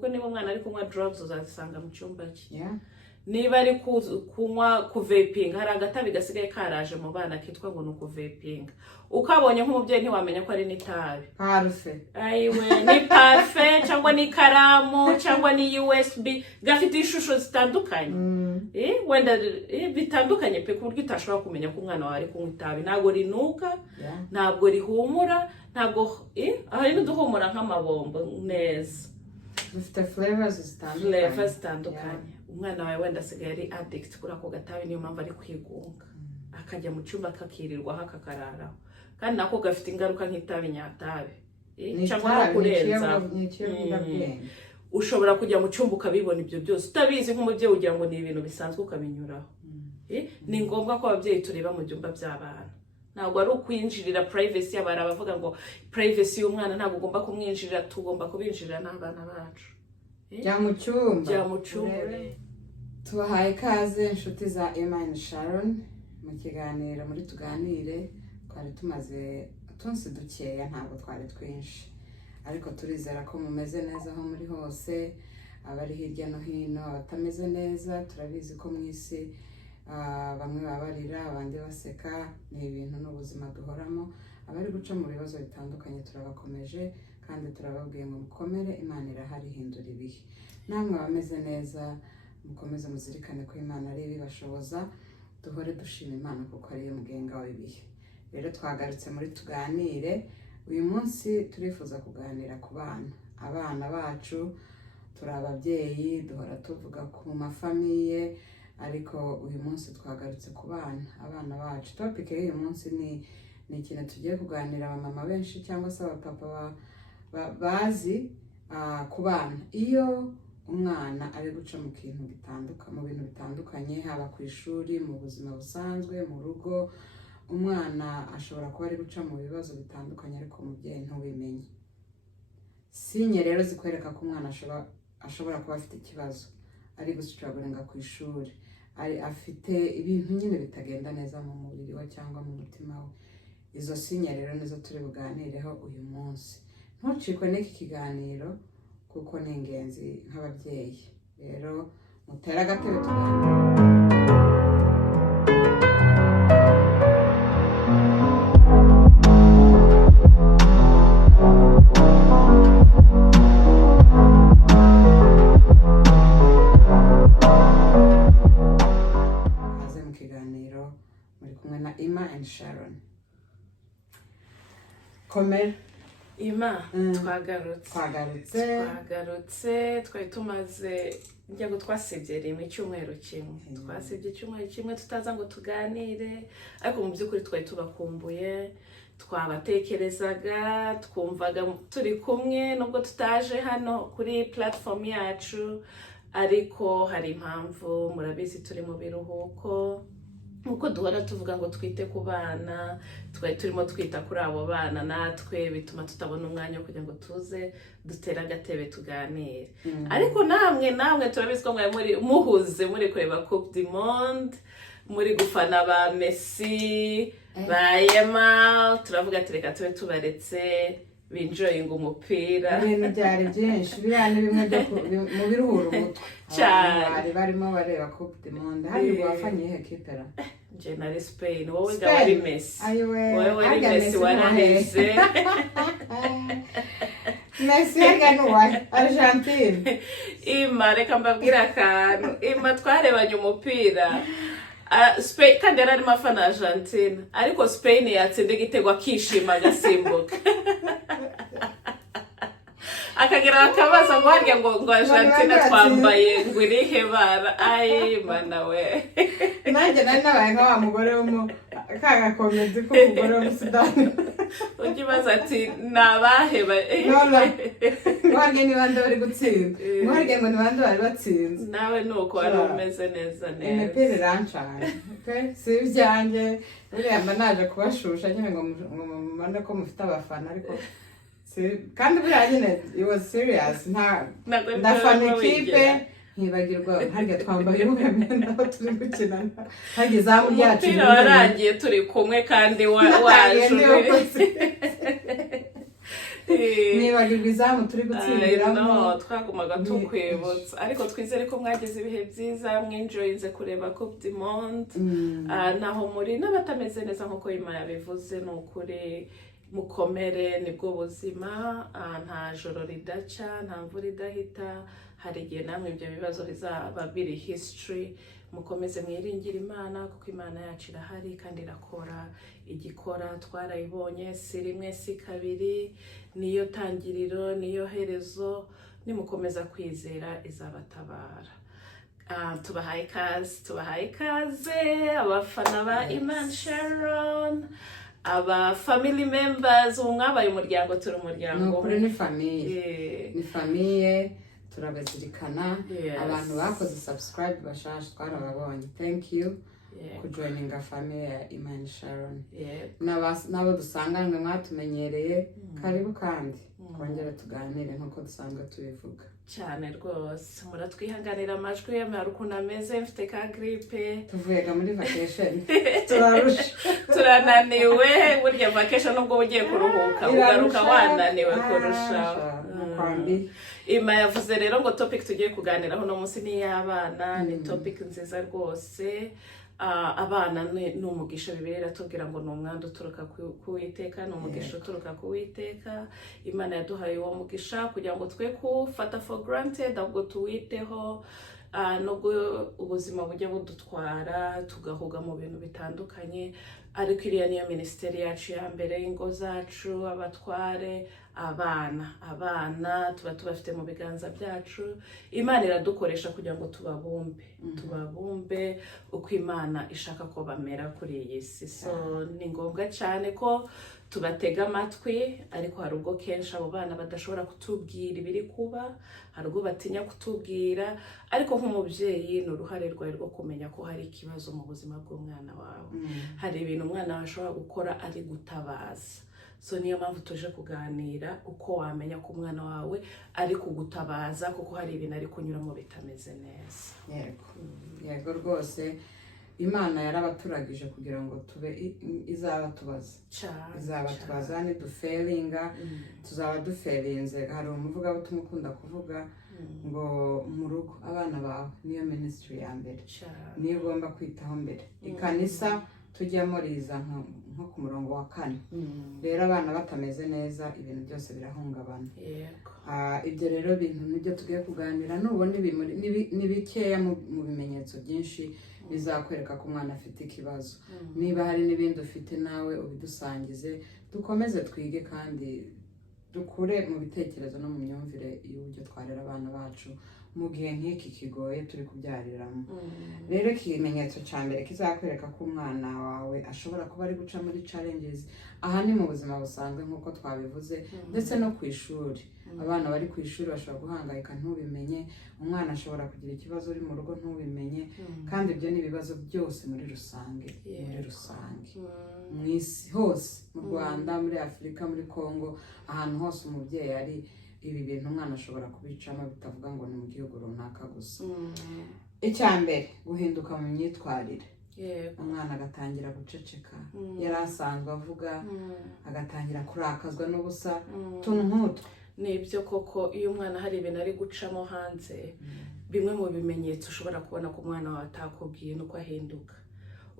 kuko niba umwana ari kunywa drugs uzazisanga mu cyumba cye. Yeah. Niba ari kunywa kuvaping, hari agatabi gasigaye karaje mu bana kitwa ngo nuko vaping. Ukabonye nk'umubyeyi ntiwamenya ko ari n'itabi. Parfait. Aiwe, ni parfait cyangwa ni karamu cyangwa ni USB gafite ishusho zitandukanye. Wenda bitandukanye pe ku buryo utashobora kumenya ko umwana wawe ari kunywa itabi. Ntabwo rinuka, ntabwo rihumura, ntabwo hari n'uduhumura nk'amabombo neza. Dufite flavors zitandukanye. Umwana wawe wenda asigaye ari addict kuri ako gatabi, niyo mpamvu ari kwigunga. Akajya mu cyumba akakirirwa hakakararaho. Kandi nako gafite ingaruka nk'itabi nyatabi. Cyangwa no kurenza. Ushobora kujya mu cyumba ukabibona ibyo byose. Utabizi nk'umubyeyi ugira ngo ni ibintu bisanzwe ukabinyuraho. Ni ngombwa ko ababyeyi tureba mu byumba by'abana. Ntabwo ari ukwinjirira privacy y'abana, bavuga ngo privacy y'umwana ntabwo ugomba kumwinjirira, tugomba kubinjirira n'abana bacu. Jya mu cyumba. Tubahaye ikaze inshuti za Emma and Sharon mu kiganiro muri tuganire. Twari tumaze tunsi dukeya, ntabwo twari twinshi, ariko turizera ko mumeze neza aho muri hose. Abari hirya no hino abatameze neza, turabizi ko mu isi bamwe babarira abandi baseka, ni ibintu n'ubuzima duhoramo. Abari guca mu bibazo bitandukanye turabakomeje kandi turababwiye ngo mukomere, Imana irahari ihindura ibihe. Namwe bameze neza mukomeze muzirikane ko Imana ari ibibashoboza, duhore dushima Imana kuko ari yo mugenga w'ibihe. Rero twagarutse muri tuganire. Uyu munsi turifuza kuganira ku bana. Abana bacu turi ababyeyi, duhora tuvuga ku mafamiye, ariko uyu munsi twagarutse ku bana, abana bacu. Topic y'uyu munsi ni ikintu tugiye kuganira abamama benshi cyangwa se abapapa bazi ku bana. Iyo umwana ari guca mu bintu bitandukanye, haba ku ishuri, mu buzima busanzwe, mu rugo, umwana ashobora kuba ari guca mu bibazo bitandukanye ariko umubyeyi ntubimenye. Sinye rero zikwereka ko umwana ashobora kuba afite ikibazo, ari gustrugglinga ku ishuri, afite ibintu nyine bitagenda neza mu mubiri we cyangwa mu mutima we. Izo sinye rero nizo turi buganireho uyu munsi. Ntucikwe n'iki kiganiro kuko ni ingenzi nk'ababyeyi. Rero mutera agatebe tuganire. Kaze mu kiganiro muri kumwe na Emma and Sharon. Komera Ima, twagarutse, twari tumaze njyago twasebye rimwe icyumweru kimwe. Twasebye icyumweru kimwe tutaza ngo tuganire, ariko mu by'ukuri twari tubakumbuye, twabatekerezaga, twumvaga turi kumwe nubwo tutaje hano kuri platform yacu, ariko hari impamvu, murabizi turi mu biruhuko. Uko duhora tuvuga ngo twite ku bana, twari turimo twita kuri abo bana, natwe bituma tutabona umwanya wo kugira ngo tuze dutera agatebe tuganire. Ariko namwe turabizi ko muri muhuze muri kureba Coupe du Monde, muri gufana ba Messi, ba Yamal, turavuga ati reka tube tubaretse binjoying umupira. Ibintu byari byinshi, birane bimwe mu biruhura umutwe. Cyane barimo bareba Coupe du Monde. Hari wafanye ihe kipera? General Spain, wowe ngabari Messi. Wowe wari Messi waraheze. Messi yaganwa Argentine. Ima reka mbabwira akantu. Ima twarebanye umupira. Spain kandi yari arimo afana Argentine, ariko Spain yatsinda igitego akishima agasimbuka. Akagira akabaza ngo harya ngo Argentine twambaye ngo irihe bara. Ai mana we. Nanjye nari nabaye nka wa mugore wo kaga komedi ko umugore wo Sudani. Ukibaza ati nabaheba. Warge ni bande bari gutsinda. Warge ngo ni bande bari batsinze. Nawe nuko wari umeze neza neza. Imipira irancana. Okay? Si ibyanjye. Buriya mba naje kubashusha nyine ngo mubone ko mufite abafana, ariko kandi buriya nyine it was serious. Ndafana ikipe ntibagirwa harya twambaye umwenda aho turi gukina, harya zamu ryacu umupira warangiye turi kumwe kandi waje. nibagirwa izamu turi gutsindiramo twagumaga tukwibutsa ariko twizere ko mwagize ibihe byiza mwinjoyinze kureba Coupe du Monde naho muri n'abatameze neza nk'uko Ima yabivuze ni ukuri mukomere nibwo buzima nta joro ridaca nta mvura idahita hari igihe namwe ibyo bibazo bizaba biri history mukomeze mwiringire Imana kuko Imana yacu irahari kandi irakora igikora twarayibonye si rimwe si kabiri niyo tangiriro niyo herezo nimukomeza kwizera izabatabara tubahaye ikaze abafana ba Imana Sharon aba family members mwabaye umuryango turi umuryango nukuri ni famille turabazirikana abantu bakoze subscribe bashasha twarababonye thank you kujoininga famille ya Imana Sharon n'abo dusanganwe mwatumenyereye karibu kandi kongera tuganire nkuko dusanzwe tubivuga cyane rwose muratwihanganira amajwi y'amara ukuntu ameze mfite ka gripe tuvuyega muri vacation turarusha turananiwe burya vacation nubwo ugiye kuruhuka ugaruka wananiwe kurusha Ima yavuze rero ngo topic tugiye kuganiraho no munsi ni y'abana ni topic nziza rwose abana ni umugisha Bibiliya iratubwira ngo ni umwanda uturuka ku Uwiteka ni umugisha uturuka ku Uwiteka Imana yaduhaye uwo mugisha kugira ngo twe kufata for granted ahubwo tuwiteho nubwo ubuzima bujya budutwara tugahuga mu bintu bitandukanye ariko iriya niyo ministeri yacu ya mbere ingo zacu abatware abana tuba tubafite mu biganza byacu Imana iradukoresha kugira ngo tubabumbe uko Imana ishaka ko bamera kuri iyi si so ni ngombwa cyane ko tubatega amatwi ariko hari ubwo kenshi abo bana badashobora kutubwira ibiri kuba hari ubwo batinya kutubwira ariko nk'umubyeyi ni uruhare rwawe rwo kumenya ko hari ikibazo mu buzima bw'umwana wawe hari ibintu umwana wawe ashobora gukora ari gutabaza so niyo mpamvu tuje kuganira uko wamenya ko umwana wawe ari kugutabaza kuko hari ibintu ari kunyuramo bitameze neza yego rwose Imana yarabaturagije kugira ngo tube izabatubaza niduferinga tuzaba duferinze hari umuvugabutumwa ukunda kuvuga ngo mu rugo abana bawe niyo ministry ya mbere niyo ugomba kwitaho mbere ikanisa tujyamo riza nko ku murongo wa 4 rero abana batameze neza ibintu byose birahungabana ibyo rero bintu nibyo tugiye kuganira nubona ni bikeya mu bimenyetso byinshi bizakwereka ko umwana afite ikibazo niba hari n'ibindi ufite nawe ubidusangize dukomeze twige kandi dukure mu bitekerezo no mu myumvire y'uburyo twarera abana bacu mu gihe nk'iki kigoye turi kubyariramo rero ikimenyetso cya mbere kizakwereka ko umwana wawe ashobora kuba ari guca muri challenges aha ni mu buzima busanzwe nk'uko twabivuze ndetse no ku ishuri abana bari ku ishuri bashobora guhangayika ntubimenye umwana ashobora kugira ikibazo uri mu rugo ntubimenye kandi ibyo ni ibibazo byose muri rusange mu isi hose mu Rwanda muri Afurika muri Congo ahantu hose umubyeyi ari ibi bintu umwana ashobora kubicamo bitavuga ngo ni mu gihugu runaka gusa icyambere guhinduka mu myitwarire umwana agatangira guceceka yari asanzwe avuga agatangira kurakazwa n'ubusa tuntu nk'utu nibyo koko iyo umwana hari ibintu ari gucamo hanze bimwe mu bimenyetso ushobora kubona ko umwana wawe atakubwiye nuko ahinduka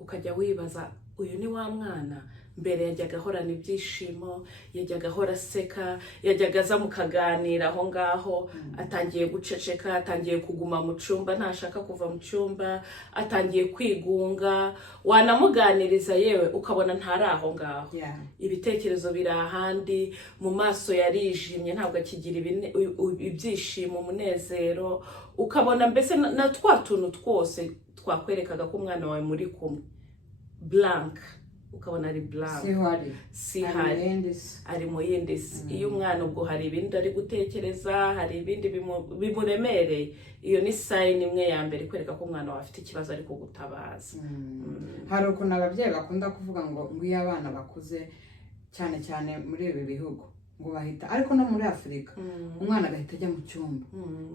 ukajya wibaza uyu ni wa mwana mbere yajyaga ahorana ibyishimo yajyaga ahora aseka yajyaga aza mukaganira aho ngaho atangiye guceceka atangiye kuguma mu cyumba ntashaka kuva mu cyumba atangiye kwigunga wanamuganiriza yewe ukabona ntari aho ngaho ibitekerezo biri ahandi mu maso yarijimye ntabwo akigira ibyishimo umunezero ukabona mbese na twa tuntu twose twakwerekaga ko umwana wawe muri kumwe blank ukabona ari blank ari mu yindi si iyo umwana ubwo hari ibindi ari gutekereza hari ibindi bimuremereye iyo ni sign imwe ya mbere kwereka ko umwana wawe afite ikibazo ari kugutabaza hari ukuntu ababyeyi bakunda kuvuga ngo iyo abana bakuze cyane cyane muri ibi bihugu ngo bahita ariko no muri Afurika umwana agahita ajya mu cyumba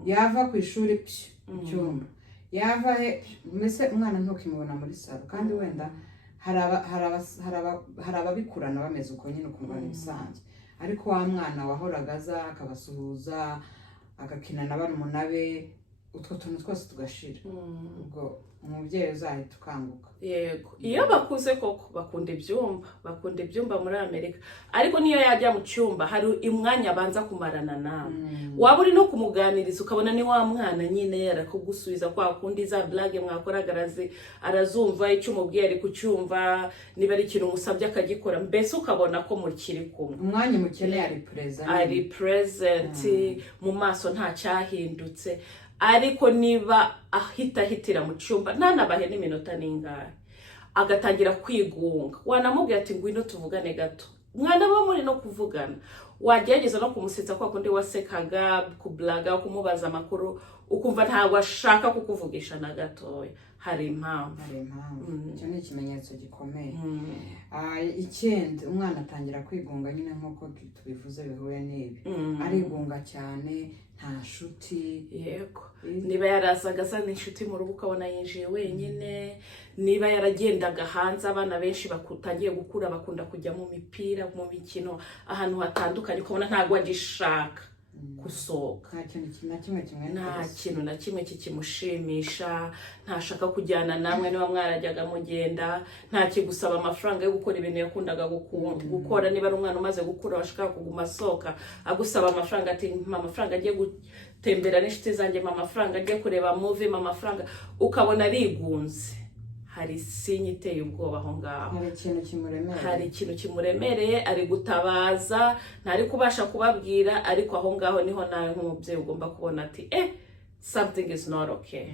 yava ku ishuri mu cyumba yava mbese umwana ntukimubona muri salo kandi wenda hari ababikurana bameze uko nyine ukumva n'ibisanzwe ariko wa mwana wahoraga aza akabasuhuza agakina na barumuna be utwo tuntu twose tugashira ubwo umubyeyi uzahita ukanguka. Yego, iyo bakuze koko bakunda ibyumba muri Amerika, ariko niyo yajya mu cyumba hari umwanya abanza kumarana nawe, waba uri no kumuganiriza ukabona ni wa mwana nyine yarakugusubiza kwa kundi za blague mwakoraga arazumva, icyo umubwiye ari kucyumva, niba ari ikintu umusabye akagikora, mbese ukabona ko mukiri kumwe, umwanya mukeneye ari present, mu maso nta cyahindutse. Ariko niba ahitira mu cyumba ntanabahe n'iminota n'ingahe agatangira kwigunga, wanamubwira ati ngwino tuvugane gato, mwana bo muri no kuvugana, wagerageza no kumusetsa kwa kundi wasekaga, kublaga, kumubaza amakuru, ukumva ntabwo ashaka kukuvugisha na gatoya, hari impamvu. Icyo ni ikimenyetso gikomeye. Ikindi umwana atangira kwigunga nyine nk'uko tubivuze bihuye n'ibi, arigunga cyane, nta nshuti. Yego, niba yarazaga azana inshuti mu rugo ukabona yinjiye wenyine, niba yaragendaga hanze, abana benshi batangiye gukura bakunda kujya mu mipira, mu mikino, ahantu hatandukanye, ukabona ntabwo agishaka gusohoka, nta kintu na kimwe kikimushimisha, ntashaka kujyana namwe niba mwarajyaga mugenda, nta kigusaba amafaranga yo gukora ibintu yakundaga gukora. Niba ari umwana umaze gukura washaka kuguma asohoka agusaba amafaranga, ati mpa amafaranga agiye gutembera n'inshuti zanjye, mpa amafaranga agiye kureba movie, mpa amafaranga, ukabona arigunze. Hari sinye iteye ubwoba aho ngaho, hari ikintu kimuremereye, ari gutabaza, ntari kubasha kubabwira, ariko aho ngaho niho nawe nk'umubyeyi ugomba kubona ati something is not okay.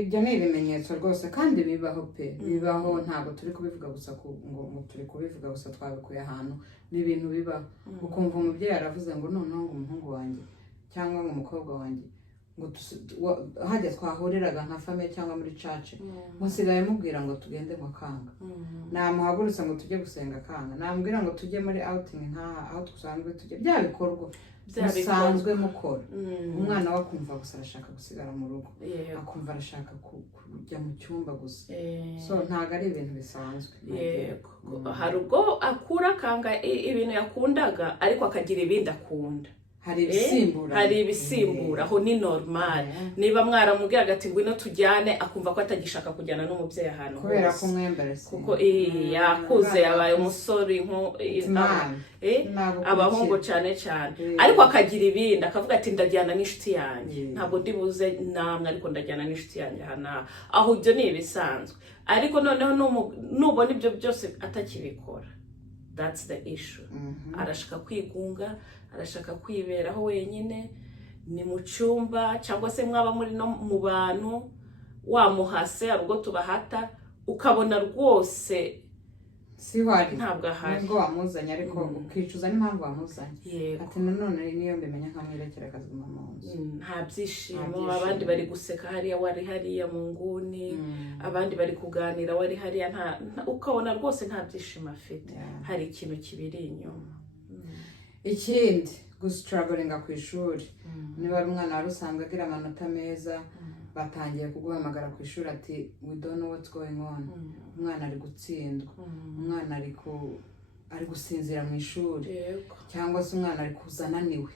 Ibyo ni ibimenyetso rwose kandi bibaho pe, bibaho, ntabwo turi kubivuga gusa ngo turi kubivuga gusa twabikuye ahantu, ni ibintu bibaho. Ukumva umubyeyi aravuze ngo noneho ngo umuhungu wanjye cyangwa ngo umukobwa wanjye ngo hajya twahuriraga nka famille cyangwa muri church, musigaye mubwira ngo tugende mu kanga, namuhagurutsa ngo tujye gusenga kanga, namubwira ngo tujye muri outing nkaha aho dusanzwe tujye, bya bikorwa musanzwe mukora, umwana we akumva gusa arashaka gusigara mu rugo, akumva arashaka kujya mu cyumba gusa, so ntabwo ari ibintu bisanzwe. Yego, hari ubwo akura kanga ibintu yakundaga, ariko akagira ibindi akunda, hari ibisimbura, aho ni normal. Niba mwaramubwiraga ati ngwino tujyane, akumva ko atagishaka kujyana n'umubyeyi ahantu kubera ko mwemberese, kuko yakuze yabaye umusore abahungu cyane, ariko akagira ibindi, akavuga ati ndajyana n'inshuti yanjye, ntabwo ndibuze namwe, ariko ndajyana n'inshuti yanjye aho. Ibyo ni ibisanzwe, ariko noneho nubona ibyo byose atakibikora, that's the issue. Arashaka kwigunga, arashaka kwiberaho wenyine, ni mu cyumba cyangwa se mwaba muri no mu bantu, wamuhase ubwo tubahata, ukabona rwose siwari ntabwo ahari, nubwo wamuzanye ariko ukicuza n'impamvu wamuzanye, ati nanone niyo mbimenya nkamwirekera akazuma mu nzu, nta byishimo. Abandi bari guseka hariya, wari hariya mu nguni, abandi bari kuganira, wari hariya, ukabona rwose nta byishimo afite, hari ikintu kibiri inyuma. Ikindi gustrugglinga ku ishuri, niba ari umwana wari usanzwe agira amanota meza, batangiye kuguhamagara ku ishuri ati we don't know what's going on, umwana ari gutsindwa, umwana ari gusinzira mu ishuri, cyangwa se umwana ari kuzananiwe.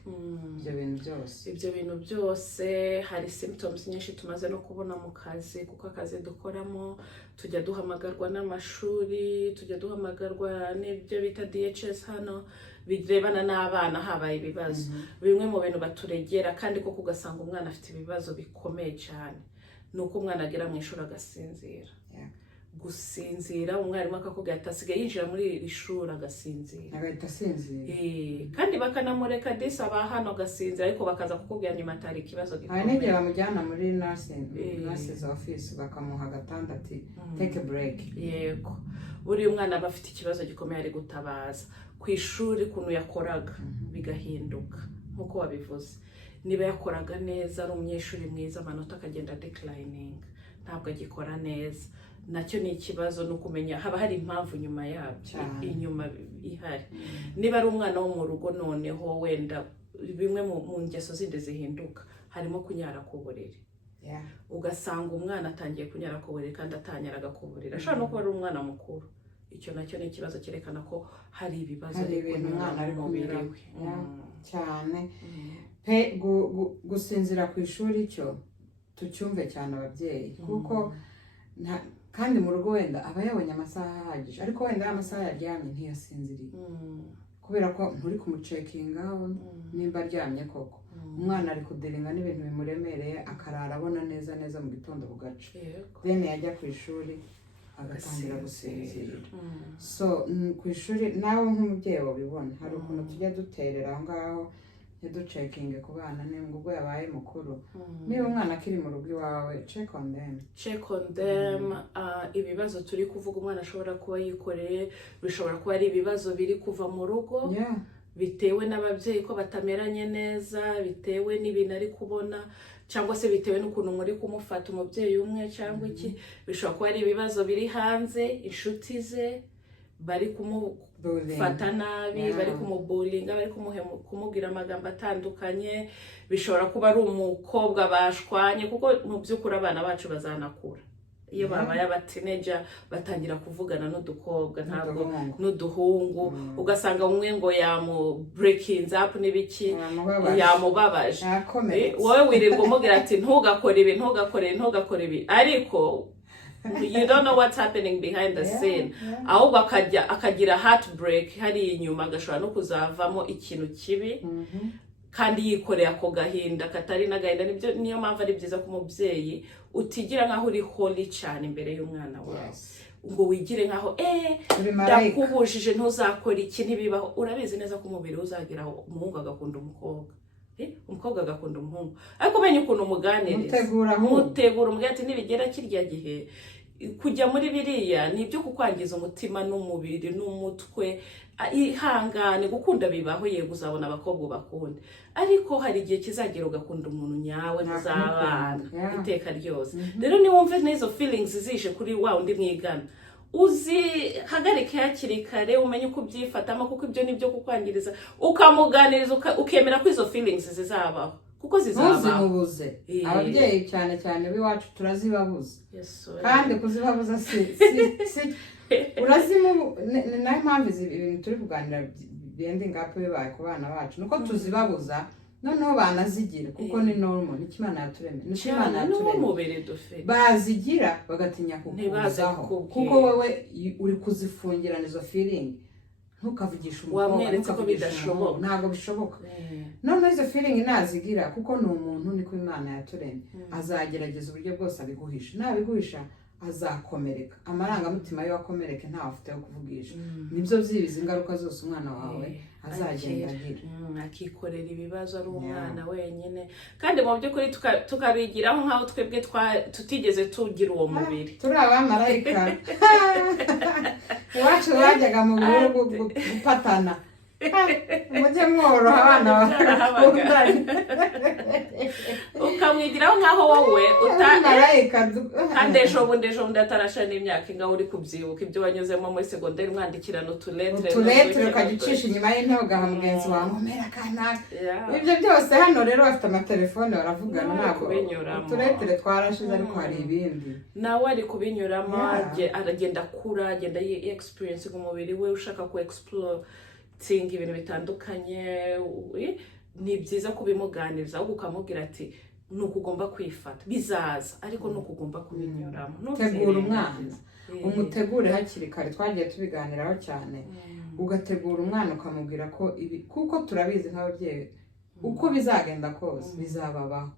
Ibyo bintu byose hari symptoms nyinshi tumaze no kubona mu kazi, kuko akazi dukoramo tujya duhamagarwa n'amashuri, tujya duhamagarwa n'ibyo bita DHS hano, birebana n'abana habaye ibibazo. Bimwe mu bintu baturegera kandi koko ugasanga umwana afite ibibazo bikomeye cyane, nuko umwana agera mu ishuri agasinzira. Gusinzira, umwarimu akakubwira ati asigaye yinjira muri iri shuri agasinzira, agahita asinzira, kandi bakanamureka aba hano agasinzira, ariko bakaza kukubwira nyuma atari ikibazo gikomeye. Hari n'igihe bamujyana muri nurses office bakamuha agatanda ati take a break. Yego, buriya umwana aba afite ikibazo gikomeye, ari gutabaza. Ku ishuri ukuntu yakoraga bigahinduka nk'uko wabivuze, niba yakoraga neza, ari umunyeshuri mwiza, amanota akagenda declining, ntabwo agikora neza, nacyo ni ikibazo. No kumenya haba hari impamvu nyuma yabyo, inyuma ihari. Niba ari umwana wo mu rugo, noneho wenda bimwe mu ngeso zindi zihinduka, harimo kunyara ku buriri, ugasanga umwana atangiye kunyara ku buriri kandi atanyaraga ku buriri, ashobora no kuba ari umwana mukuru, icyo nacyo ni ikibazo cyerekana ko hari ibibazo hari ari ibintu umwana ari mubiri kunyura we. cyane pe gusinzira ku ishuri cyo tucyumve cyane ababyeyi kuko kandi mu rugo wenda aba yabonye amasaha ahagije ariko wenda amasaha yaryamye ntiyasinziriye kubera ko nturi kumucekingaho nimba aryamye koko umwana ari kudiringa n'ibintu bimuremereye akarara abona neza neza mu gitondo bugaca then yajya ku ishuri agatangira gusinzira so ku ishuri nawe nk'umubyeyi wabibona hari ukuntu tujya duterera aho ngaho ntiducekinge ku bana ubwo yabaye mukuru niba umwana akiri mu rugo iwawe check on them ibibazo turi kuvuga umwana ashobora kuba yikoreye bishobora kuba ari ibibazo biri kuva mu rugo bitewe n'ababyeyi ko batameranye neza bitewe n'ibintu ari kubona cyangwa se bitewe n'ukuntu muri kumufata umubyeyi umwe cyangwa iki bishobora kuba ari ibibazo biri hanze inshuti ze bari kumufata nabi bari kumubulinga bari kumubwira amagambo atandukanye bishobora kuba ari umukobwa bashwanye kuko mu by'ukuri abana bacu bazanakura iyo babaye abatineja batangira kuvugana n'udukobwa ntabwo n'uduhungu ugasanga umwe ngo yamu breaking up n'ibiki yamubabaje wowe wirirwa umubwira ati ntugakore ibi ariko you don't know what's happening behind the scene ahubwo akagira heartbreak hari inyuma agashobora no kuzavamo ikintu kibi kandi yikoreye ako gahinda katari n'agahinda niyo mpamvu ari byiza ko umubyeyi utigira nkaho uri holy cyane imbere y'umwana wawe ngo wigire nkaho ndakubujije ntuzakora iki ntibibaho urabizi neza ko umubiri uzageraho umuhungu agakunda umukobwa agakunda umuhungu ariko umenye ukuntu umuganiriza mutegura umubwira ati nibigera kirya gihe kujya muri biriya ni ibyo kukwangiza umutima n'umubiri n'umutwe ihangane gukunda bibaho yego uzabona abakobwa bakunda ariko hari igihe kizagera ugakunda umuntu nyawe muzabana iteka ryose rero niwumve n'izo feelings zije kuri wa undi mwigana uzihagarike hakiri kare umenye uko ubyifatamo kuko ibyo nibyo kukwangiriza ukamuganiriza ukemera ko izo feelings zizabaho kuko zizabaho ntuzimubuze ababyeyi cyane cyane b'iwacu turazibabuza kandi kuzibabuza ni nayo mpamvu ibintu turi kuganira bende ngapo bibaye ku bana bacu nuko tuzibabuza noneho banazigira kuko ni normal ni kimana yaturemye bazigira bagatinya kukuzaho kuko wowe uri kuzifungirana izo feeling ntukavugisha wamweretse ko bidashoboka ntabwo bishoboka noneho izo feeling nazigira kuko ni umuntu niko imana yaturemye azagerageza uburyo bwose abiguhisha nabiguhisha azakomereka amarangamutima yo akomereke ntawe afite yo kuvugisha nibyo byibiza ingaruka zose umwana wawe azagenda agira akikorera ibibazo ari umwana wenyine kandi mu by'ukuri tukabigiraho nk'aho twebwe tutigeze tugira uwo mubiri turi abamarayika iwacu bajyaga mu bihugu gupatana mujye mworoha abana bakundanye ukamwigiraho nk'aho wowe kandi ejo bundi atarasha n'imyaka ingaho uri kubyibuka ibyo wanyuzemo muri segonderi mwandikirana utuletere ukajya ucisha inyuma y'intebe ugaha mugenzi wawe nkomera kanaka ibyo byose hano rero bafite amatelefone baravugana ntabwo utuletere twarashize ariko hari ibindi nawe ari kubinyuramo aragenda akura agenda experience umubiri we ushaka ku explore ibintu bitandukanye ni byiza kubimuganiriza ahubwo ukamubwira ati nuko ugomba kwifata bizaza ariko nuko ugomba kubinyuramo tegura umwana umutegure hakiri kare twagiye tubiganiraho cyane ugategura umwana ukamubwira ko ibi kuko turabizi nk'ababyeyi uko bizagenda kose bizababaho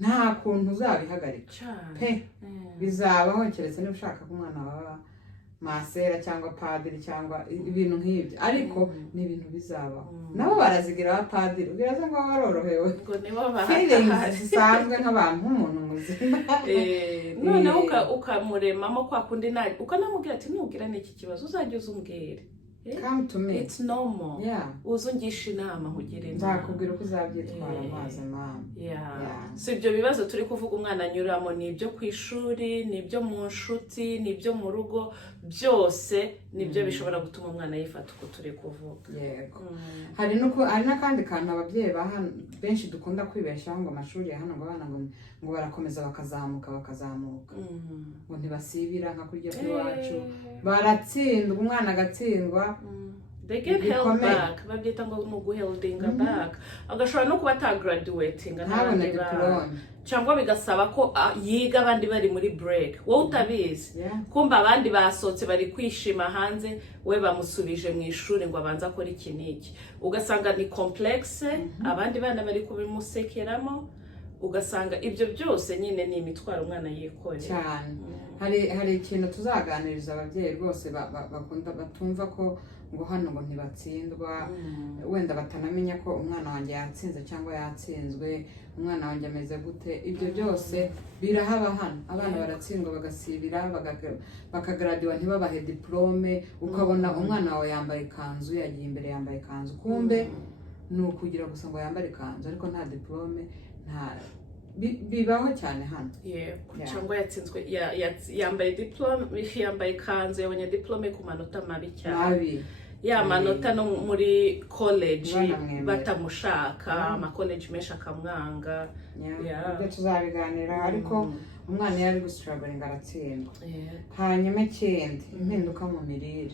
nta kuntu uzabihagarika pe bizabaho keretse niba ushaka ko umwana waba masera cyangwa padiri cyangwa ibintu nk'ibyo ariko ni ibintu bizabaho nabo barazigira abapadiri ubwiraza ngo barorohewe feelings zisanzwe nk'abantu nk'umuntu muzima noneho ukamuremamo kwa kundi ukanamubwira ati nubwira n'iki kibazo uzajya uzumbwire come to me it's normal uzungisha inama nkugire nzakubwira uko uzabyitwara maze mama si ibyo bibazo turi kuvuga umwana anyuramo ni ibyo ku ishuri ni ibyo mu nshuti ni ibyo mu rugo byose nibyo bishobora gutuma umwana yifata uko turi kuvuga. Yego. Hari n'akandi kantu ababyeyi benshi dukunda kwibeshaho ngo amashuri ya hano ngo abana ngo barakomeza bakazamuka ngo ntibasibira nka kurya kw'iwacu, baratsindwa, umwana agatsindwa, they get held back, babyita ngo mu guheldinga back, agashobora no kuba atagraduatinga ntabone diplome, cyangwa bigasaba ko yiga abandi bari muri break, wowe utabizi, kumva abandi basohotse bari kwishima hanze, we bamusubije mu ishuri ngo abanza akora iki n'iki, ugasanga ni complexe, abandi bana bari kubimusekeramo, ugasanga ibyo byose nyine ni imitwaro umwana yikorera cyane. Hari ikintu tuzaganiriza ababyeyi rwose batumva ko ngo hano ngo ntibatsindwa, wenda batanamenya ko umwana wanjye yatsinze cyangwa yatsinzwe, umwana wanjye ameze gute, ibyo byose birahaba hano. Abana baratsindwa bagasibira bakagraduwa ntibabahe diplome, ukabona umwana wawe yambaye ikanzu, yagiye imbere yambaye ikanzu, kumbe ni ukugira gusa ngo yambare ikanzu ariko nta diplome, bibaho cyane hano. Cyangwa yatsinzwe yambaye diplome, yambaye ikanzu, yabonye diplome ku manota mabi cyane, ya manota no muri college batamushaka, ama college menshi akamwanga. Ibyo tuzabiganira, ariko umwana yari gustruggling aratsindwa. Hanyuma ikindi, impinduka mu mirire.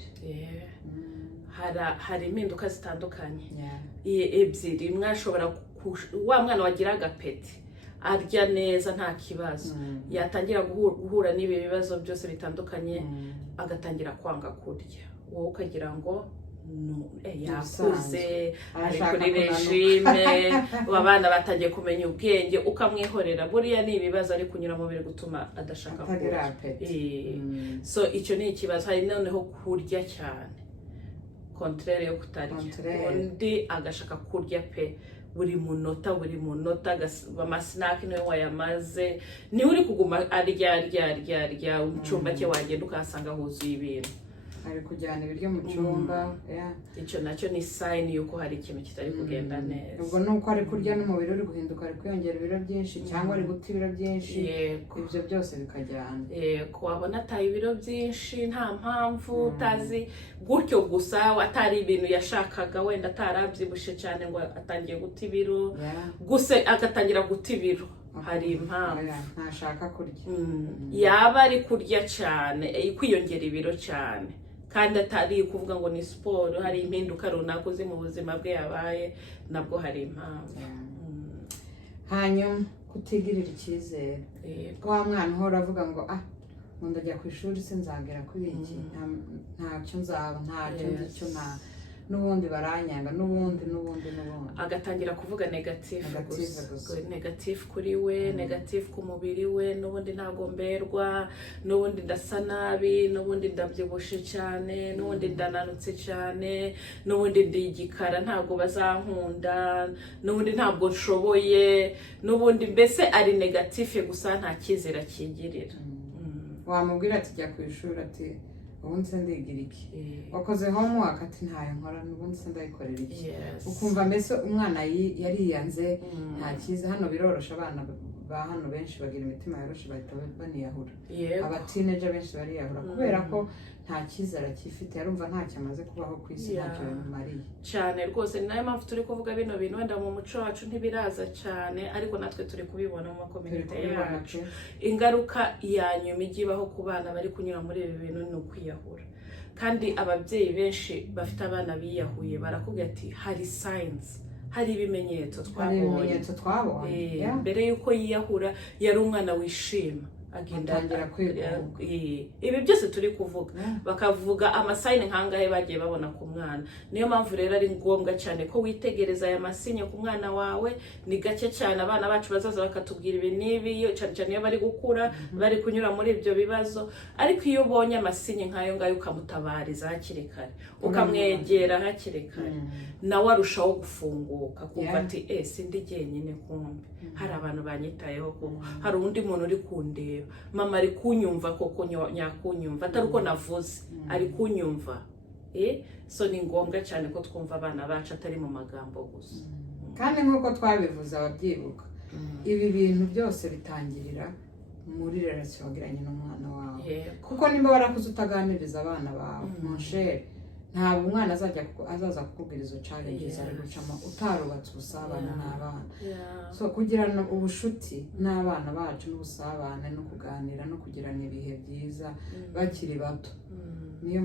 Hari impinduka zitandukanye ebyiri. Mwashobora wa mwana wagira agapeti arya neza nta kibazo, yatangira guhura n'ibi bibazo byose bitandukanye, agatangira kwanga kurya, wowe ukagira ngo yakuze ari kuri regime, abana batangiye kumenya ubwenge, ukamwihorera. Buriya ni ibibazo ari kunyura mu biri gutuma adashaka kurya. So icyo ni ikibazo. Hari noneho kurya cyane, contraire yo kutarya, undi agashaka kurya pe buri munota, amasinaki niwe wayamaze, niwe uri kuguma arya, icyumba cye wagenda ukahasanga huzuye ibintu, ari kujyana ibiryo mu cyumba. Icyo nacyo ni sign yuko hari ikintu kitari kugenda neza. Ubwo nuko ari kurya n'umubiri uri guhinduka, ari kwiyongera ibiro byinshi cyangwa ari guta ibiro byinshi, ibyo byose bikajyana. Wabona ataye ibiro byinshi nta mpamvu, utazi gutyo gusa, atari ibintu yashakaga, wenda atarabyibushye cyane ngo atangiye guta ibiro, gusa agatangira guta ibiro, hari impamvu ntashaka kurya. Yaba ari kurya cyane, kwiyongera ibiro cyane, kandi atari kuvuga ngo ni siporo, hari impinduka runaka uzi mu buzima bwe yabaye, nabwo hari impamvu. Hanyuma kutigirira icyizere, wa mwana uhora avuga ngo ndajya ku ishuri sinzagera kuri iki, ntacyo nzaba, ntacyo ngicyo, n'ubundi baranyanga, n'ubundi agatangira kuvuga negative kuri we, negative ku mubiri we, n'ubundi ntago mberwa, n'ubundi ndasa nabi, n'ubundi ndabyibushe cyane, n'ubundi ndananutse cyane, n'ubundi ndi igikara ntago bazankunda, n'ubundi ntabwo nshoboye, n'ubundi mbese ari negative gusa, nta cyizere akigirira. Wamubwira ati jya ku ishuri, ati ubundi se ndigira iki, wakoze homework, ati ntayo nkora, ubundi se ndayikorera iki, ukumva mbese umwana yariyanze, nta cyiza. Hano birorosha, abana ba hano benshi bagira imitima yoroshe, bahita baniyahura, abatineja benshi bariyahura kubera ko nta cyizere akifite, yarumva ntacyo amaze kubaho ku isi, ntacyo bimumariye cyane rwose. Ni nayo mpamvu turi kuvuga bino bintu, wenda mu muco wacu ntibiraza cyane, ariko natwe turi kubibona mu makomite yacu. Ingaruka ya nyuma ijya ibaho ku bana bari kunyura muri ibi bintu ni ukwiyahura, kandi ababyeyi benshi bafite abana biyahuye barakubwira ati hari signs, hari ibimenyetso twabonye. Mbere yuko yiyahura yari umwana wishima, atangira kwigunga. Ibi byose turi kuvuga, bakavuga amasayini nkangahe bagiye babona ku mwana. Niyo mpamvu rero ari ngombwa cyane ko witegereza aya masinye ku mwana wawe. Ni gake cyane abana bacu bazaza bakatubwira ibi n'ibi, cyane cyane iyo bari gukura, bari kunyura muri ibyo bibazo. Ariko iyo ubonye amasinye nk'ayo ngayo ukamutabariza hakiri kare, ukamwegera hakiri kare, nawe arushaho gufunguka, kumva ati sindi jyenyine, kumbe hari abantu banyitayeho, hari undi muntu uri kundeba, mama ari kunyumva, koko nyakunyumva, atari uko navuze, ari kunyumva. So ni ngombwa cyane ko twumva abana bacu atari mu magambo gusa. Kandi nk'uko twabivuze ababyibuka, ibi bintu byose bitangirira muri relation wagiranye n'umwana wawe Yego. kuko nimba warakuze utaganiriza abana bawe mon cher ntabwo umwana azaza kukubwira izo challenges ari gucamo utarubatse ubusabane n'abana so kugirana ubushuti n'abana bacu n'ubusabane no kuganira no kugirana ibihe byiza bakiri bato niyo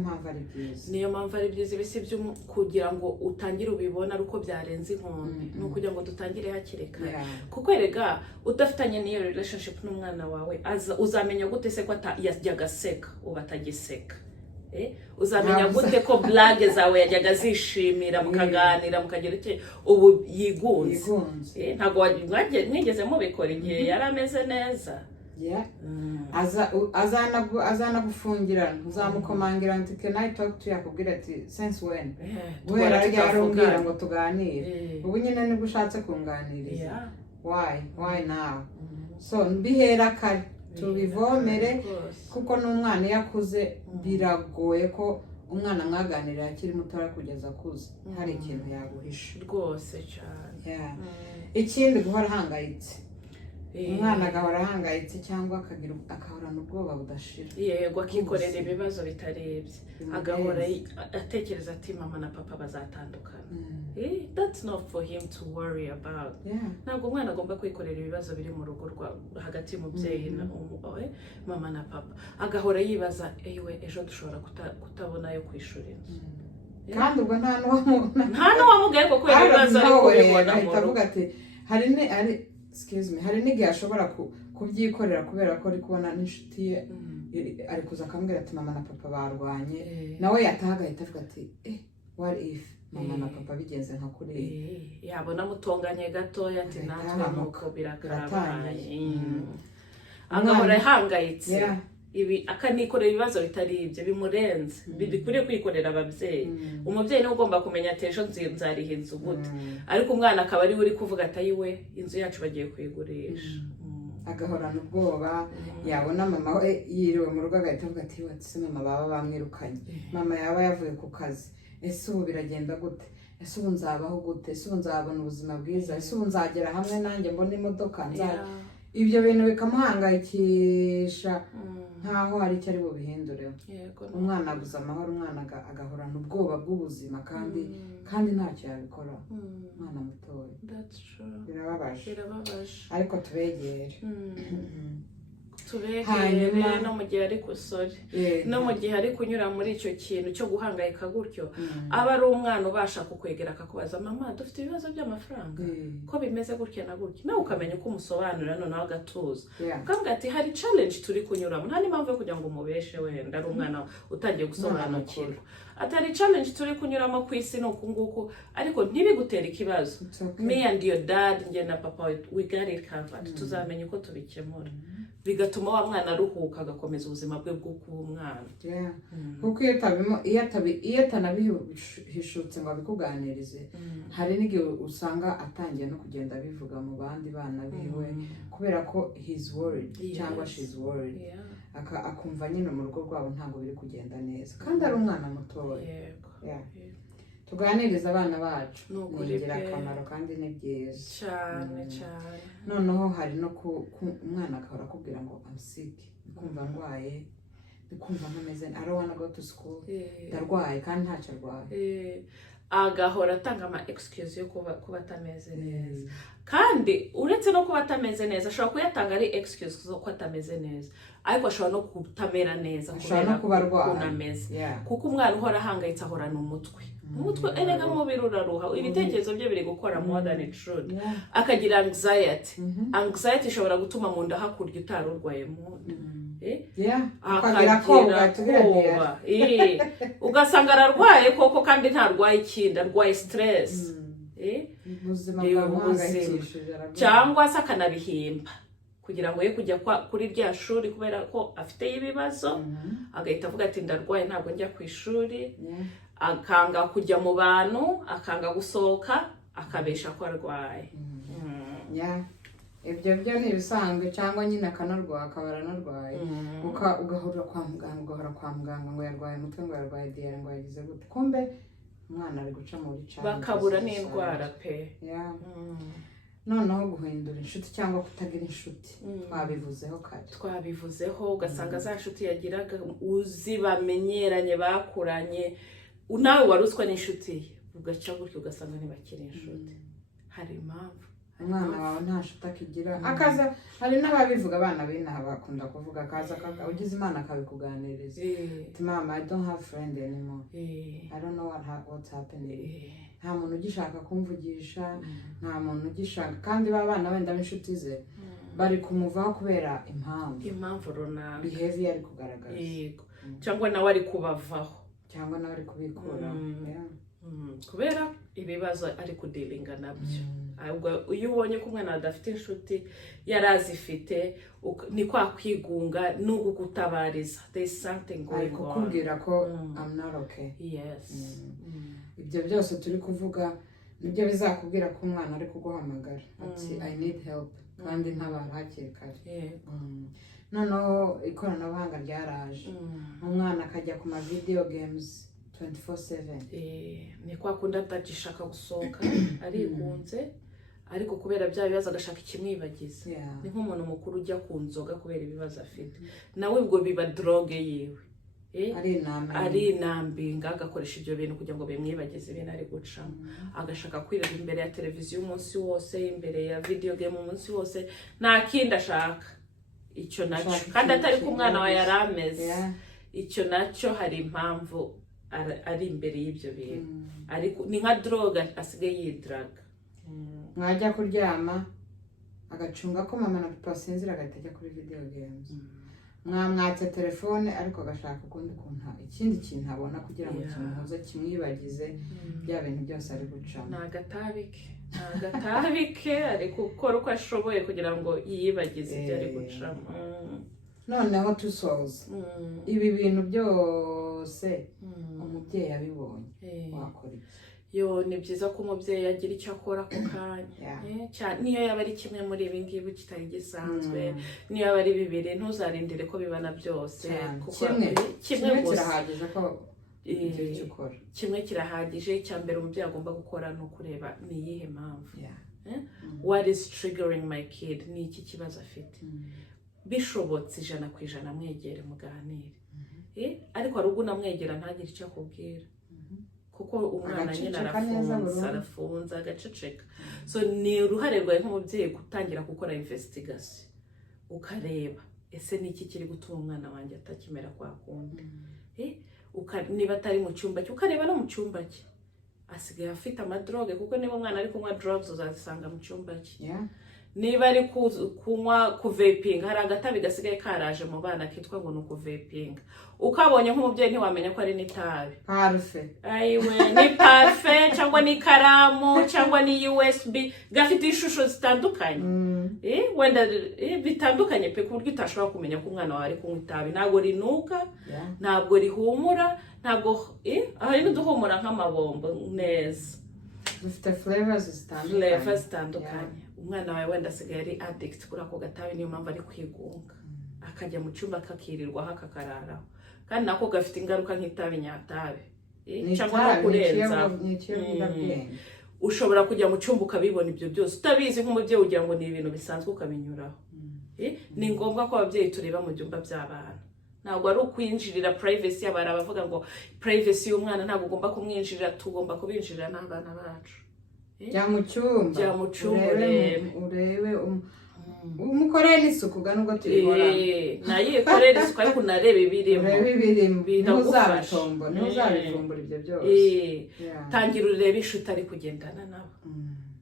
mpamvu ari byiza ibisi byo kugira ngo utangire ubibona ari uko byarenze inkombe ni ukugira ngo dutangire hakiri kare kuko erega udafitanye n'iyo relationship n'umwana wawe uzamenya gute se ko yajyaga aseka uba atagiseka uzamenya gute ko blague zawe yajyaga zishimira mukaganira mukagira iki ubu yigunze ntago mwigeze mubikora igihe yari ameze neza azana gufungirana uzamukomangira ngo can I talk to you akubwira ati since when wera ryarongera ngo tuganire ubu nyine nibwo ushatse kunganiriza why now so mbihera kare tubivomere kuko n'umwana yakuze biragoye ko umwana mwaganira akiri muto kugeza akuze hari ikintu yaguhisha rwose cyane ikindi guhora ahangayitse umwana agahora ahangayitse cyangwa akahorana ubwoba budashira yego akikorera ibibazo bitarebye agahora atekereza ati mama na papa bazatandukana that's not for him to worry about ntabwo umwana agomba kwikorera ibibazo biri mu rugo hagati y'umubyeyi na mama na papa agahora yibaza ejo dushobora kutabona yo kwishura inzu kandi ubwo nta n'uwamubwiye ko kubera ibibazo ari kubibona mu rugo hari n'igihe ashobora kubyikorera kubera ko ari kubona n'inshuti ye ari kuza akambwira ati mama na papa barwanye nawe yataha agahita avuga ati what if mama na papa bigenze nka kuriya yabona mutonganye gatoya ati natwe nuko birakarabaye agahora ahangayitse ibi akanikorera ibibazo bitari ibyo bimurenze bikwiriye kwikorera ababyeyi umubyeyi niwe ugomba kumenya ati ejo nzariha inzu gute ariko umwana akaba ari we uri kuvuga ati ayiwe inzu yacu bagiye kuyigurisha agahorana ubwoba yabona mama we yiriwe mu rugo agahita avuga ati watse mama baba bamwirukanye mama yaba yavuye ku kazi ese ubu biragenda gute ese ubu nzabaho gute ese ubu nzabona ubuzima bwiza ese ubu nzagera hamwe nanjye mbona imodoka ibyo bintu bikamuhangayikisha nkaho hari icyo ari bubihindure umwana aguze amahoro umwana agahorana ubwoba bw'ubuzima kandi ntacyo yabikora umwana mutoya birababaje ariko tubegere no mu gihe ari kusore no mu gihe ari kunyura muri icyo kintu cyo guhangayika gutyo aba ari umwana ubasha kukwegera akakubaza mama dufite ibibazo by'amafaranga ko bimeze gutya na gutya nawe ukamenya uko umusobanurira noneho agatuza ukavuga ati hari challenge turi kunyuramo nta n'impamvu yo kugira ngo umubeshe wenda ari umwana utangiye gusobanukirwa atari challenge turi kunyuramo ku isi ni uku nguku ariko ntibigutere ikibazo me and your dad njye na papa we got it covered tuzamenya uko tubikemura bigatuma wa mwana aruhuka agakomeza ubuzima bwe bwo kuba umwana kuko iyo atanabihishutse ngo abikuganirize hari n'igihe usanga atangiye no kugenda abivuga mu bandi bana biwe kubera ko he's worried cyangwa she's worried akumva nyine mu rugo rwabo ntabwo biri kugenda neza kandi ari umwana mutoya tuganiriza abana bacu ni ingirakamaro kandi ni byiza cyane noneho hari no umwana agahora akubwira ngo I'm sick kumva ndwaye kumva ntameze I don't wanna go to school ndarwaye kandi ntacyo arwaye agahora atanga ama excuse yo kuba atameze neza kandi uretse no kuba atameze neza ashobora kuyatanga ari excuse zo ko atameze neza ariko ashobora no kutamera neza kubera ko unameze kuko umwana uhora ahangayitse ahorana umutwe erega mubiri uraruha ibitekerezo bye biri gukora more than it should akagira anxiety ishobora gutuma mu nda hakurya utari urwaye mu nda akagira koba ugasanga ararwaye koko kandi ntarwaye ikindi arwaye stress ubuzima cyangwa se akanabihimba kugira ngo ye kujya kuri rya shuri kubera ko afite ibibazo agahita avuga ati ndarwaye ntabwo njya ku ishuri akanga kujya mu bantu akanga gusohoka akabesha ko arwaye ibyo byo ni ibisanzwe cyangwa nyine akanarwara akaba aranarwaye ugahora kwa muganga ngo yarwaye umutwe ngo yarwaye diyare ngo yagize gute kumbe umwana ari guca muri cyane bakabura n'indwara pe noneho guhindura inshuti cyangwa kutagira inshuti twabivuzeho kare twabivuzeho ugasanga za nshuti yagiraga uzi bamenyeranye bakuranye nawe waruswa n'inshuti ugaca gutyo ugasanga ntibakiri inshuti hari impamvu umwana wawe nta nshuti akigira akaza hari n'ababivuga abana b'inaha bakunda kuvuga akaza ugize imana akabikuganiriza ati mama I don't have friend anymore I don't know what's happening nta muntu ugishaka kumvugisha nta muntu ugishaka kandi b'abana wenda b'inshuti ze bari kumuvaho kubera impamvu runaka behavior ari kugaragaza cyangwa nawe ari kubavaho cyangwa nawe ari kubikura kubera ibibazo ari kudilinga nabyo ahubwo iyo ubonye ko umwana adafite inshuti yarazifite ni kwa kwigunga n'ubwo gutabariza there is something going on kukubwira ko I'm not okay yes ibyo byose turi kuvuga nibyo bizakubwira ko umwana ari kuguhamagara ati I need help kandi ntabara hakiri kare noneho ikoranabuhanga ryaraje umwana akajya ku ma video games 24/7 ni kwa kundi atagishaka gusohoka arigunze ariko kubera bya bibazo agashaka ikimwibagiza ni nk'umuntu mukuru ujya ku nzoga kubera ibibazo afite nawe ubwo biba droge yiwe ari inambinga agakoresha ibyo bintu kugira ngo bimwibagize ibintu ari gucamo agashaka kwireba imbere ya televiziyo umunsi wose imbere ya video game umunsi wose nta kindi ashaka icyo nacyo kandi atari ku mwana wa yarameze icyo nacyo hari impamvu ari imbere y'ibyo bintu ariko ni nka droga asigaye yidraga mwajya kuryama agacunga ko mama na papa sinzira agahita ajya kuri video games mwamwatse telefone ariko agashaka ukundi kuntu ikindi kintu abona kugira ngo kimuhuze kimwibagize bya bintu byose ari gucamo nagatabike ari gukora uko ashoboye kugira ngo yiyibagize ibyo ari gucamo noneho tusoza ibi bintu byose umubyeyi abibonye wakora iki ni byiza ko umubyeyi agira icyo akora ako kanya niyo yaba ari kimwe muri ibi ngibi kitari gisanzwe niyo yaba ari bibiri ntuzarindire ko bibana byose kimwe kirahagije ko igihe icyo ukora kimwe kirahagije icya mbere umubyeyi agomba gukora ni ukureba ni iyihe mpamvu what is triggering my kid ni iki kibazo afite bishobotse 100% mwegere muganire ariko hari ubwo unamwegera ntagire icyo akubwira kuko umwana nyine arafunze agaceceka so ni uruhare rwawe nk'umubyeyi gutangira gukora investigation ukareba ese ni iki kiri gutuma umwana wanjye atakimera kwa kundi niba atari mu cyumba cye ukareba no mu cyumba cye asigaye afite amadroge kuko niba umwana ari kunywa drugs uzazisanga mu cyumba cye niba ari kunywa kuvaping hari agatabi gasigaye karaje mu bana kitwa ngo ni ukuvaping ukabonye nk'umubyeyi ntiwamenya ko ari n'itabi parfait ni parfait cyangwa ni karamu cyangwa ni USB gafite ishusho zitandukanye wenda bitandukanye pe ku buryo utashobora kumenya ko umwana wawe ari kunywa itabi ntabwo rinuka ntabwo rihumura ntabwo hari n'uduhumura nk'amabombo neza dufite flavors zitandukanye umwana wawe wenda asigaye ari addict kuri ako gatabi niyo mpamvu ari kwigunga akajya mu cyumba akakirirwaho akakararaho kandi nako gafite ingaruka nk'itabi nyatabi cyangwa no kurenza ushobora kujya mu cyumba ukabibona ibyo byose utabizi nk'umubyeyi ugira ngo ni ibintu bisanzwe ukabinyuraho ni ngombwa ko ababyeyi tureba mu byumba by'abana ntabwo ari ukwinjirira privacy y'abana bavuga ngo privacy y'umwana ntabwo ugomba kumwinjirira tugomba kubinjirira n'abana bacu jya mu cyumba urebe umukorere n'isuku ga nubwo tubibona nayikorera isuku ariko unarebe ibirimo ntuzabivumbura ibyo byose tangira urebe inshuti ari kugendana nabo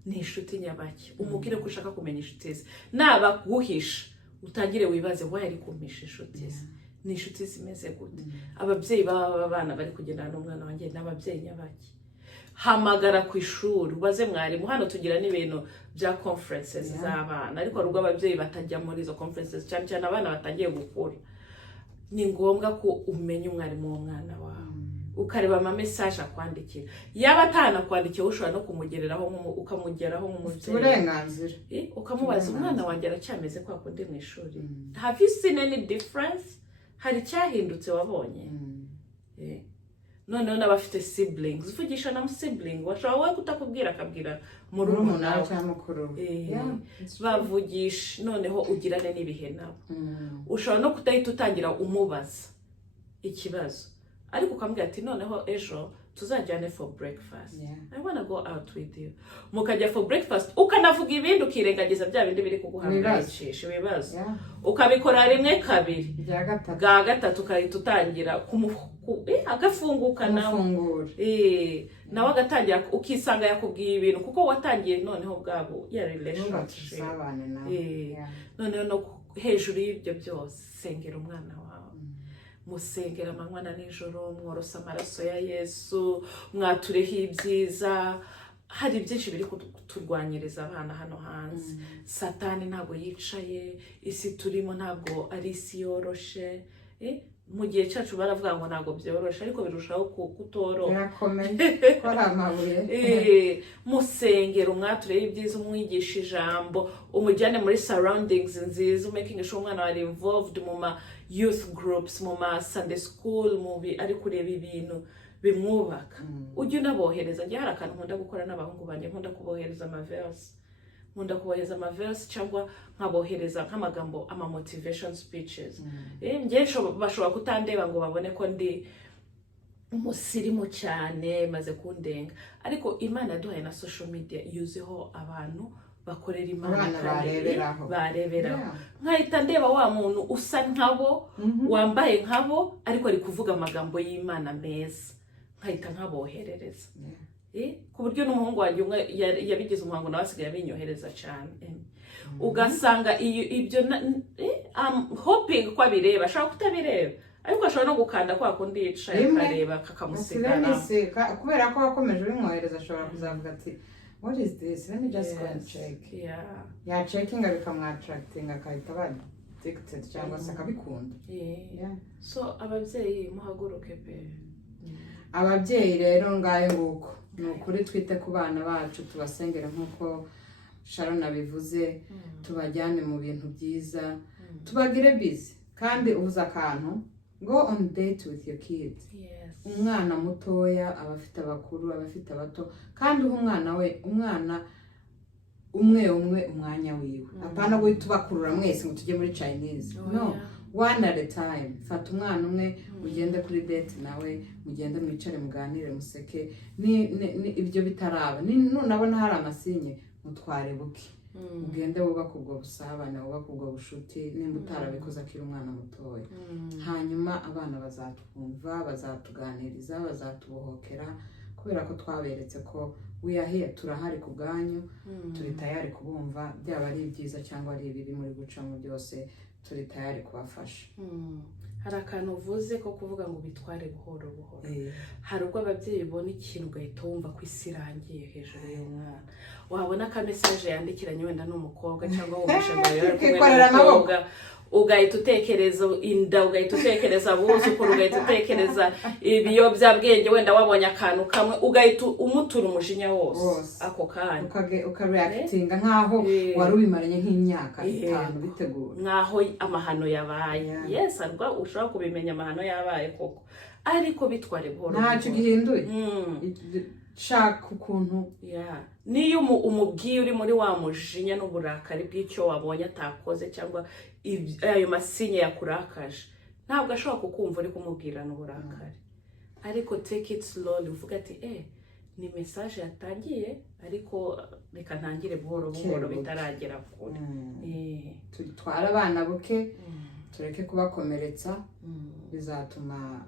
ni inshuti nyabaki umubwire ko ushaka kumenya inshuti ze naba guhisha utangire wibaze waye ari kumpisha inshuti ze ni inshuti zimeze gute ababyeyi baba abana bari kugendana n'umwana wanjye n'ababyeyi nyabaki hamagara ku ishuri ubaze mwarimu hano tugira n'ibintu bya conferences z'abana ariko rugo ababyeyi batajya muri izo conferences cyane cyane abana batagiye gukura ni ngombwa ko umenya umwarimu w'umwana wawe ukareba ama message akwandikira yaba atanakwandikiye ushobora no kumugeraho ukamugeraho nk'umubyeyi uburenganzira ukamubaza umwana wanjye aracyameze kwa kundi mu ishuri have you seen any difference hari cyahindutse wabonye noneho n'abafite siblings uvugisha na sibling washobora wowe kutakubwira akabwira murumuna cyangwa mukuru bavugisha noneho ugirane n'ibihe nabo ushobora no kutahita utangira umubaza ikibazo ariko ukambwira ati noneho ejo tuzajyane for breakfast I wanna go out with you mukajya for breakfast ukanavuga ibindi ukirengagiza bya bindi biri kuguhangayikisha ibibazo ukabikora rimwe kabiri bwa gatatu ukahita utangira agafunguka nawe nawe agatangira ukisanga yakubwiye ibintu kuko watangiye noneho bwabo ya relationship noneho no hejuru y'ibyo byose sengera umwana wawe musengera amanywa na nijoro mworosa amaraso ya Yesu mwatureho ibyiza hari byinshi biri kuturwanyiriza abana hano hanze satani ntabwo yicaye isi turimo ntabwo ari isi yoroshe mu gihe cyacu baravuga ngo ntabwo byoroshe ariko birushaho kutoroha musengera umwatureho ibyiza umwigisha ijambo umujyane muri surroundings nziza making sure umwana wari involved mu ma youth groups mu ma Sunday school ari kureba ibintu bimwubaka ujye unabohereza njye hari akantu nkunda gukora n'abahungu banjye nkunda kubohereza amaverse cyangwa nkabohereza nk'amagambo ama motivation speeches njye bashobora kutandeba ngo babone ko ndi umusirimu cyane maze kundenga ariko Imana yaduhaye na social media yuzeho abantu bakorera Imana bareberaho nkahita ndeba wa muntu usa nkabo wambaye nkabo ariko ari kuvuga amagambo y'Imana meza nkahita nkaboherereza ku buryo n'umuhungu wanjye yabigize umuhango nawe asigaye abinyohereza cyane ugasanga ibyo hoping ko abireba ashobora kutabireba ariko ashobora no gukanda kwa kundi yicaye akareba kakamusigara kubera ko wakomeje ubimwohereza ashobora kuzavuga ati what is this, let me just go and check checking bikamwattracting akahita aba addicted cyangwa se akabikunda so ababyeyi muhaguruke pe ababyeyi rero ngayo nguko ni ukuri twite ku bana bacu tubasengere nk'uko Sharon abivuze tubajyane mu bintu byiza tubagire busy kandi ubuze akantu go on date with your kids umwana mutoya abafite abakuru abafite abato kandi umwana umwe umwanya wiwe apana go tubakurura mwese ngo tujye muri Chinese no one at a time fata umwana umwe ugende kuri date nawe mugende mwicare muganire museke ni ibyo bitaraba nunabona hari amasinye mutware buke ugende wubaka ubwo busabane wubaka ubwo bushuti nimba utarabikoze akiri umwana mutoya hanyuma abana bazatwumva bazatuganiriza bazatubohokera kubera ko twaberetse ko we are here turahari ku bwanyu turi tayari kubumva byaba ari byiza cyangwa ari ibiri muri gucamo byose turi tayari kubafasha hari akantu uvuze ko kuvuga ngo bitware buhoro buhoro hari ubwo ababyeyi bona ikintu ugahita wumva ko isi irangiye hejuru y'umwana wabona ka message yandikiranye wenda n'umukobwa cyangwa wumvishe ngo yari n'umukobwa ugahita utekereza inda ugahita utekereza abuzukuru ugahita utekereza ibiyobyabwenge wenda wabonye akantu kamwe ugahita umutura umujinya wose ako kanya ukareactinga nkaho wari ubimaranye nk'imyaka 5 bitegura nkaho amahano yabaye yes arwa ushobora kubimenya amahano yabaye koko ariko bitware buhoro ntacyo gihinduye shaka ukuntu niyo umubwiye uri muri wa mujinya n'uburakari bw'icyo wabonye atakoze cyangwa ayo masinye yakurakaje ntabwo ashobora kukumva uri kumubwira n'uburakari ariko take it slowly uvuga ati ni message yatangiye ariko reka ntangire buhoro buhoro bitaragera kure twara abana buke tureke kubakomeretsa bizatuma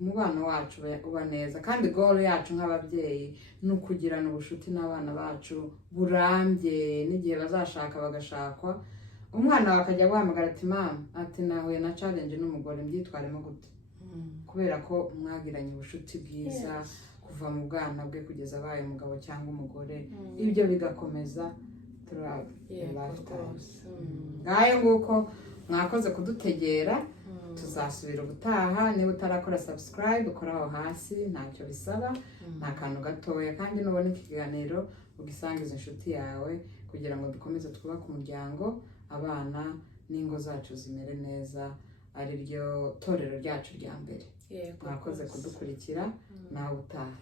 umubano wacu uba neza kandi goal yacu nk'ababyeyi ni ukugirana ubushuti n'abana bacu burambye n'igihe bazashaka bagashakwa umwana bakajya guhamagara ati mama ati nahuye na challenge n'umugore mbyitwaremo gute kubera ko mwagiranye ubushuti bwiza kuva mu bwana bwe kugeza abaye umugabo cyangwa umugore ibyo bigakomeza throughout the lifetime ngayo nguko mwakoze kudutegera tuzasubira ubutaha niba utarakora subscribe ukora aho hasi ntacyo bisaba nta kantu gatoya kandi nubona ikiganiro ugisangiza inshuti yawe kugira ngo dukomeze twubake umuryango abana n'ingo zacu zimere neza ari ryo torero ryacu rya mbere. Yego Mwakoze rwose. kudukurikira nawe utaha.